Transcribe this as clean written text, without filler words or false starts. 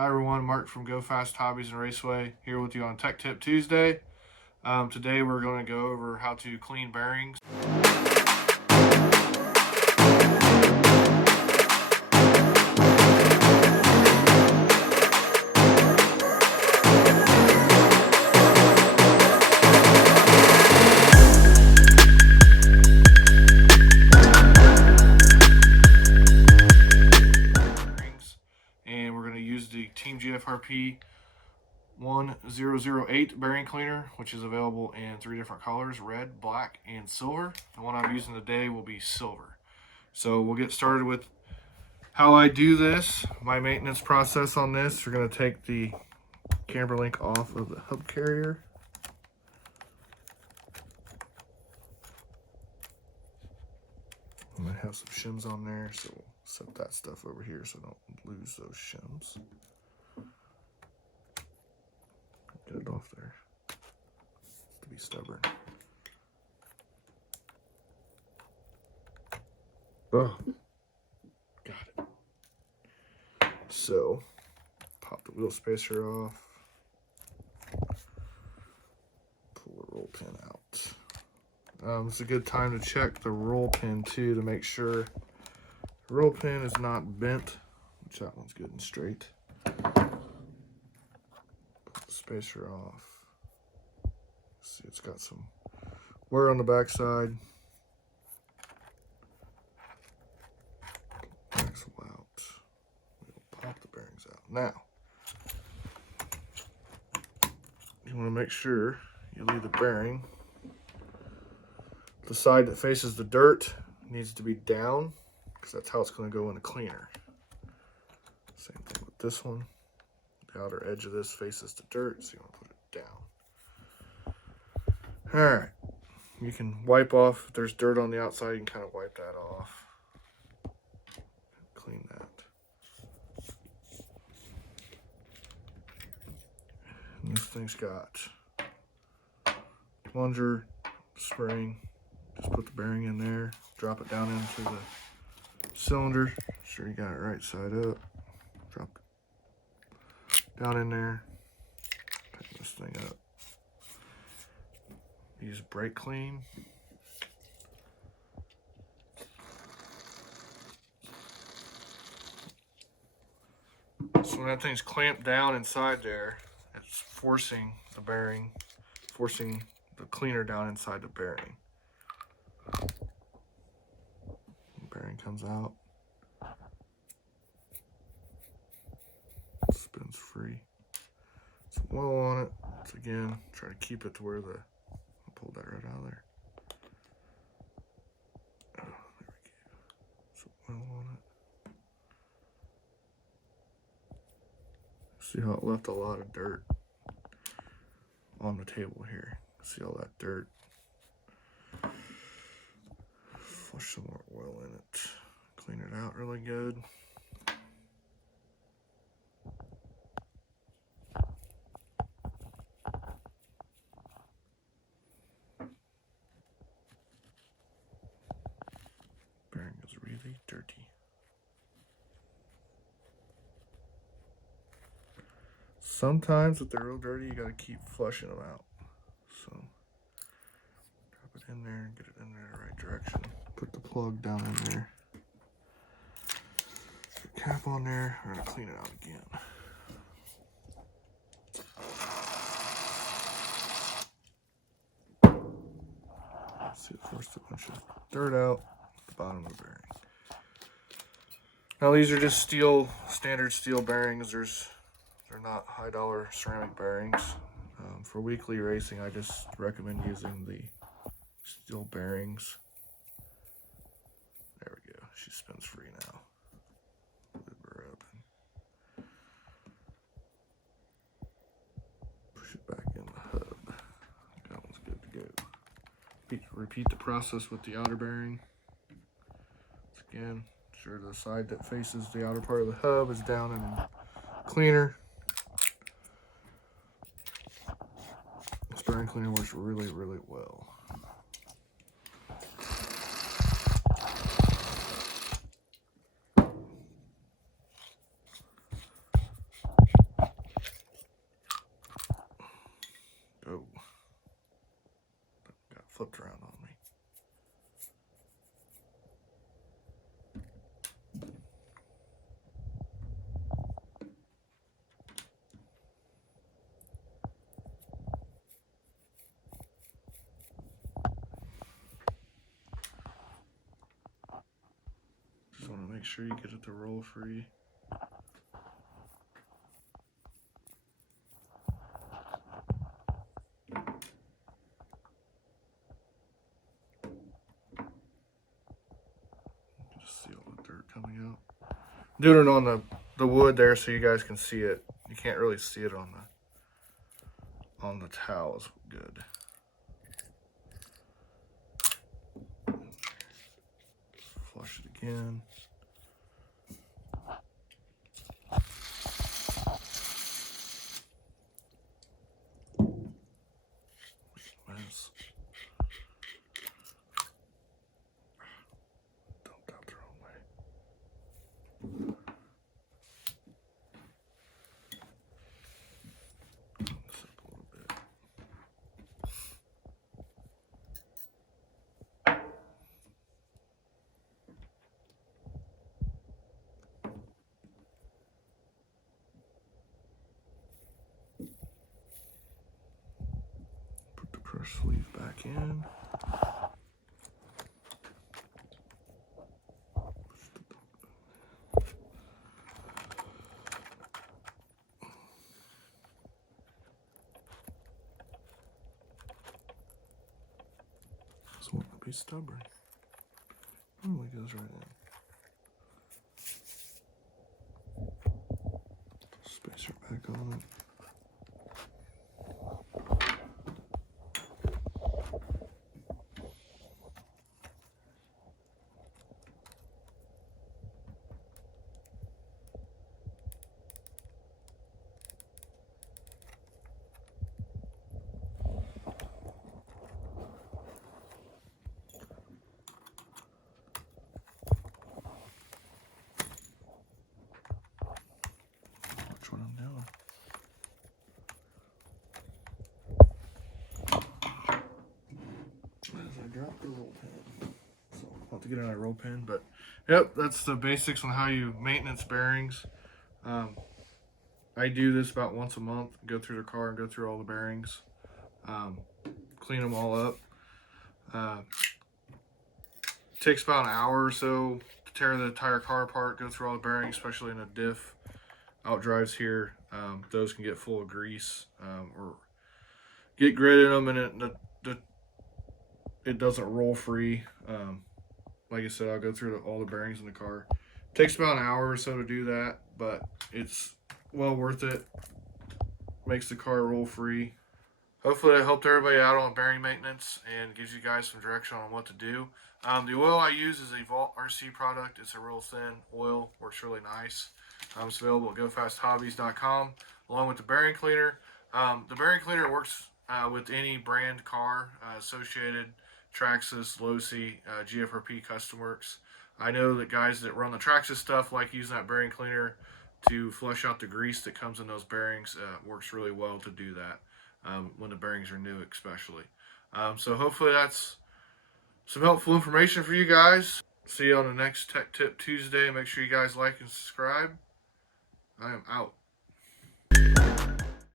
Hi everyone, Mark from Go Fast Hobbies and Raceway here with you on Tech Tip Tuesday. Today we're going to go over how to clean bearings. And we're going to use the Team GFRP 1008 bearing cleaner, which is available in 3 different colors: red, black, and silver. The one I'm using today will be silver. So we'll get started with how I do this. My maintenance process on this: we're going to take the camber link off of the hub carrier. I'm going to have some shims on there, so we'll set that stuff over here so I don't lose those shims. Get it off there. To be stubborn. Oh, got it. So, pop the wheel spacer off. Pull the roll pin out. It's a good time to check the roll pin too to make sure the roll pin is not bent, which that one's good and straight. Put the spacer off. See, it's got some wear on the back side. Axle out. We'll pop the bearings out. Now, you want to make sure you leave the bearing. The side that faces the dirt needs to be down, because that's how it's going to go in the cleaner. Same thing with this one. The outer edge of this faces the dirt, so you want to put it down. Alright, you can wipe off, if there's dirt on the outside, you can kind of wipe that off. Clean that. And this thing's got plunger, spring. Just put the bearing in there, drop it down into the cylinder. Make sure you got it right side up. Drop it down in there. Tighten this thing up. Use brake clean. So when that thing's clamped down inside there, it's forcing the bearing, forcing the cleaner down inside the bearing. Bearing comes out, spins free. Some oil on it. So again, try to keep it to where the, I'll pull that right out of there. Oh, there we go. Some oil on it. See how it left a lot of dirt on the table here. See all that dirt. Flush some more oil in it. Clean it out really good. Bearing is really dirty. Sometimes if they're real dirty, you gotta keep flushing them out. So drop it in there and get it in there the right direction. Put the plug down in there. Put the cap on there. We're gonna clean it out again. See, it forced a bunch of dirt out at the bottom of the bearing. Now these are just steel, standard steel bearings. They're not high dollar ceramic bearings. For weekly racing, I just recommend using the steel bearings. There we go. She spins free now. Lube her up and push it back in the hub. That one's good to go. Repeat the process with the outer bearing. Again, sure the side that faces the outer part of the hub is down in the cleaner. This bearing cleaner works really, really well. sure you get it to roll free. Just see all the dirt coming out. Doing it on the wood there so you guys can see it. You can't really see it on the towels. Good. Flush it again. Mess. Dumped out the wrong way. This up a little bit. Put the brush sleeve back in. This one will be stubborn. Normally goes right in. Spacer back on it. Watch what I'm doing. As I drop the roll pin. So I'll have to get another roll pin, but yep, that's the basics on how you maintenance bearings. I do this about once a month, go through the car and go through all the bearings, clean them all up. Takes about an hour or so to tear the entire car apart, go through all the bearings, especially in a diff. Out drives here, those can get full of grease or get grit in them, and it doesn't roll free. Like I said, I'll go through all the bearings in the car. Takes about an hour or so to do that, but it's well worth it. Makes the car roll free. Hopefully that helped everybody out on bearing maintenance and gives you guys some direction on what to do. The oil I use is a Vault RC product. It's a real thin oil, works really nice. It's available at gofasthobbies.com along with the bearing cleaner. The bearing cleaner works with any brand car, Associated, Traxxas, Losi, GFRP, Custom Works. I know that guys that run the Traxxas stuff like using that bearing cleaner to flush out the grease that comes in those bearings. Works really well to do that when the bearings are new especially. So hopefully that's some helpful information for you guys. See you on the next Tech Tip Tuesday. Make sure you guys like and subscribe. I am out.